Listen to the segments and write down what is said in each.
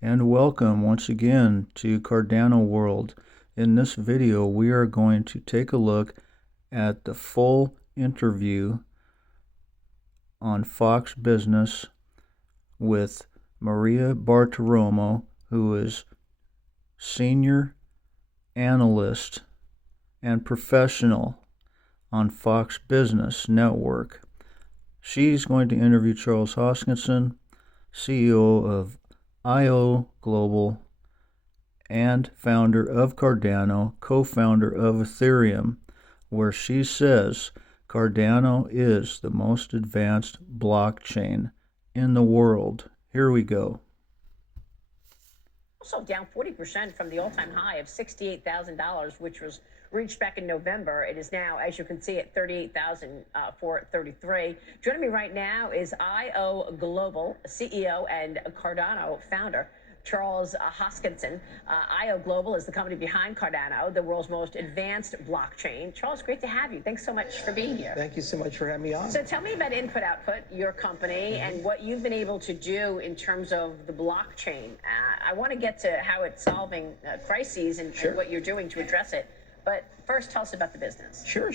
and welcome once again to Cardano World. In this video, we are going to take a look at the full interview on Fox Business with Maria Bartiromo, who is senior analyst and professional on Fox Business Network. She's going to interview Charles Hoskinson, CEO of IO Global and founder of Cardano, co-founder of Ethereum, where she says Cardano is the most advanced blockchain in the world. Here we go. Also down 40% from the all-time high of $68,000, which was reached back in November. It is now, as you can see, at $38,433. Joining me right now is IO Global CEO and Cardano founder, Charles Hoskinson. IO Global is the company behind Cardano, the world's most advanced blockchain. Charles, great to have you. Thanks so much for being here. Thank you so much for having me on. So tell me about Input Output, your company, and what you've been able to do in terms of the blockchain. I want to get to how it's solving crises and what you're doing to address it. But first, tell us about the business. Sure.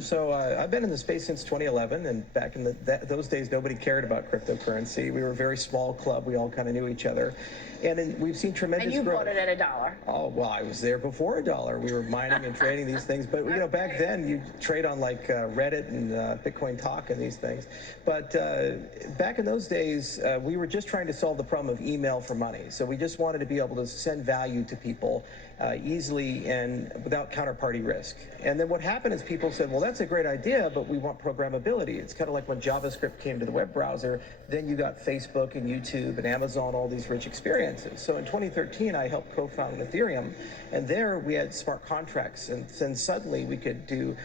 So I've been in the space since 2011, and back in those days, nobody cared about cryptocurrency. We were a very small club. We all kind of knew each other. And we've seen tremendous growth. And you bought it at $1. Oh, well, I was there before $1. We were mining and trading these things. But, back then, you trade on, like, Reddit and Bitcoin Talk and these things. But back in those days, we were just trying to solve the problem of email for money. So we just wanted to be able to send value to people easily and without counterparty risk. And then what happened is people said, well, that's a great idea, but we want programmability. It's kind of like when JavaScript came to the web browser, then you got Facebook and YouTube and Amazon, all these rich experiences. So in 2013, I helped co-found Ethereum, and there we had smart contracts, and then suddenly we could do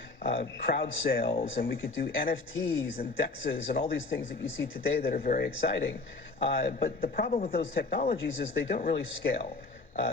crowd sales, and we could do NFTs and DEXs and all these things that you see today that are very exciting. But the problem with those technologies is they don't really scale.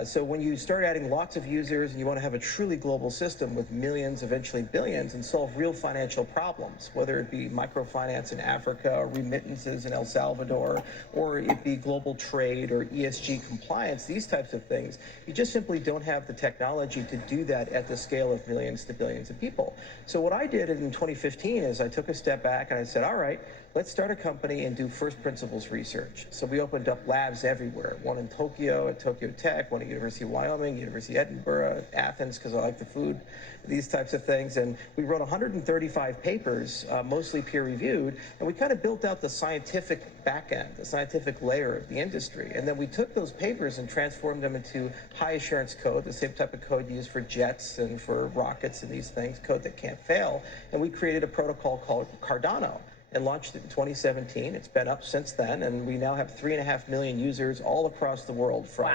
So when you start adding lots of users and you want to have a truly global system with millions, eventually billions, and solve real financial problems, whether it be microfinance in Africa or remittances in El Salvador, or it be global trade or ESG compliance, these types of things, you just simply don't have the technology to do that at the scale of millions to billions of people. So what I did in 2015 is I took a step back and I said, all right, let's start a company and do first principles research. So we opened up labs everywhere, one in Tokyo at Tokyo Tech, one at University of Wyoming, University of Edinburgh, Athens, because I like the food, these types of things. And we wrote 135 papers, mostly peer-reviewed, and we kind of built out the scientific back end, the scientific layer of the industry. And then we took those papers and transformed them into high-assurance code, the same type of code used for jets and for rockets and these things, code that can't fail. And we created a protocol called Cardano and launched it in 2017. It's been up since then, and we now have 3.5 million users all across the world, from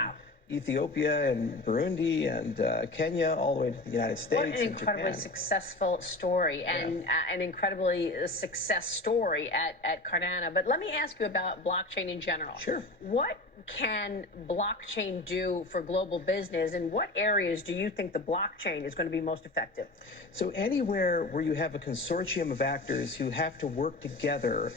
Ethiopia and Burundi and Kenya all the way to the United States. What an incredibly successful story, and an incredibly success story at Cardano. But let me ask you about blockchain in general. Sure. What can blockchain do for global business, and what areas do you think the blockchain is going to be most effective? So anywhere where you have a consortium of actors who have to work together,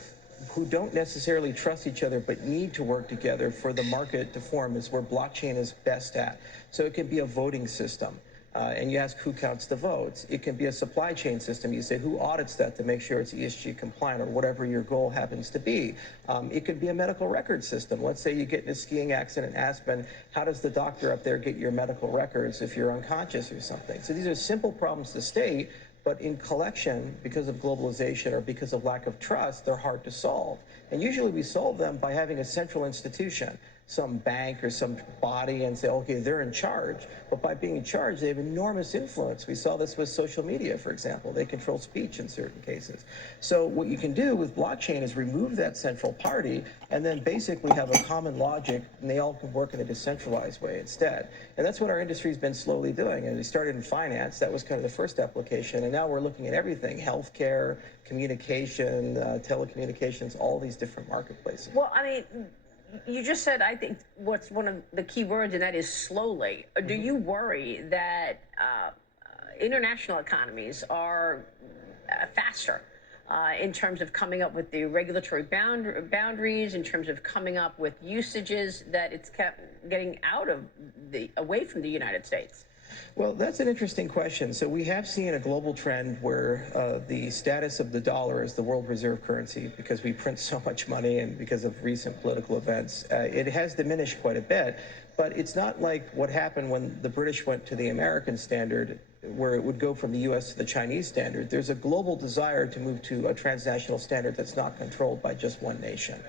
who don't necessarily trust each other but need to work together for the market to form, is where blockchain is best at. So it can be a voting system. And you ask who counts the votes. It can be a supply chain system. You say who audits that to make sure it's ESG compliant or whatever your goal happens to be. It could be a medical record system. Let's say you get in a skiing accident in Aspen. How does the doctor up there get your medical records if you're unconscious or something? So these are simple problems to state, but in collection, because of globalization or because of lack of trust, they're hard to solve. And usually we solve them by having a central institution, some bank or some body, and say, okay, they're in charge. But by being in charge, they have enormous influence. We saw this with social media, for example. They control speech in certain cases. So what you can do with blockchain is remove that central party and then basically have a common logic, and they all can work in a decentralized way instead. And that's what our industry's been slowly doing. And we started in finance. That was kind of the first application. And now we're looking at everything: healthcare, communication, telecommunications, all these different marketplaces. Well, I mean, you just said, I think, what's one of the key words, and that is slowly. Do you worry that international economies are faster in terms of coming up with the regulatory boundaries, in terms of coming up with usages that it's kept getting away from the United States? Well, that's an interesting question. So we have seen a global trend where the status of the dollar as the world reserve currency, because we print so much money and because of recent political events, it has diminished quite a bit. But it's not like what happened when the British went to the American standard, where it would go from the U.S. to the Chinese standard. There's a global desire to move to a transnational standard that's not controlled by just one nation.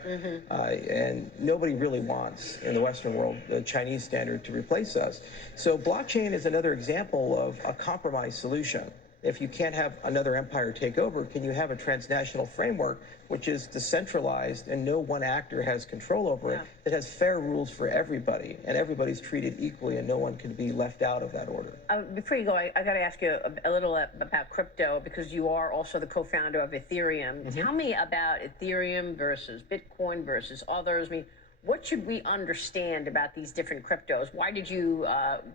And nobody really wants, in the Western world, the Chinese standard to replace us. So blockchain is another example of a compromise solution. If you can't have another empire take over, can you have a transnational framework which is decentralized and no one actor has control over it, that has fair rules for everybody and everybody's treated equally and no one can be left out of that order? Before you go, I got to ask you a little about crypto, because you are also the co-founder of Ethereum. Tell me about Ethereum versus Bitcoin versus others. I mean, what should we understand about these different cryptos? Why did you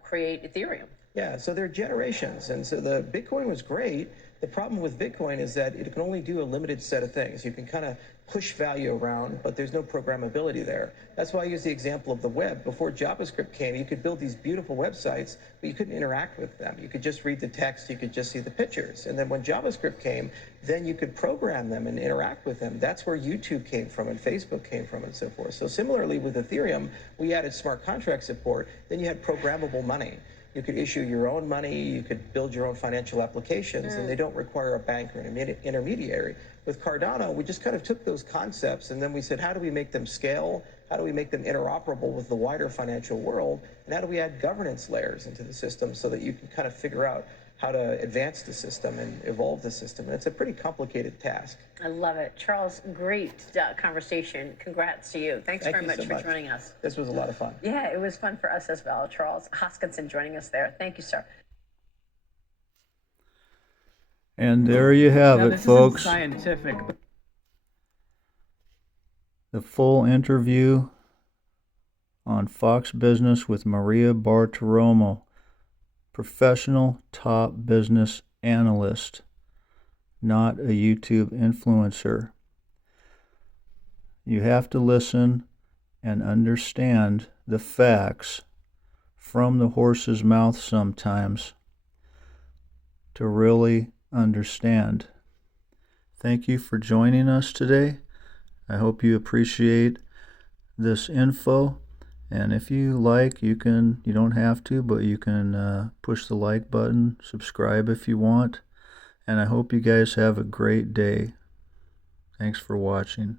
create Ethereum? Yeah, so there are generations. And so the Bitcoin was great. The problem with Bitcoin is that it can only do a limited set of things. You can kind of push value around, but there's no programmability there. That's why I use the example of the web. Before JavaScript came, you could build these beautiful websites, but you couldn't interact with them. You could just read the text, you could just see the pictures. And then when JavaScript came, then you could program them and interact with them. That's where YouTube came from and Facebook came from and so forth. So similarly with Ethereum, we added smart contract support, then you had programmable money. You could issue your own money, you could build your own financial applications, and they don't require a bank or an intermediary. With Cardano, we just kind of took those concepts and then we said, how do we make them scale? How do we make them interoperable with the wider financial world? And how do we add governance layers into the system so that you can kind of figure out how to advance the system and evolve the system? And it's a pretty complicated task. I love it. Charles, great conversation. Congrats to you. Thanks very much for joining us. This was a lot of fun. Yeah, it was fun for us as well. Charles Hoskinson joining us there. Thank you, sir. And there you have it, folks. Scientific. The full interview on Fox Business with Maria Bartiromo, professional top business analyst, not a YouTube influencer. You have to listen and understand the facts from the horse's mouth sometimes to really understand. Thank you for joining us today. I hope you appreciate this info. And if you like, you don't have to, but you can push the like button, subscribe if you want. And I hope you guys have a great day. Thanks for watching.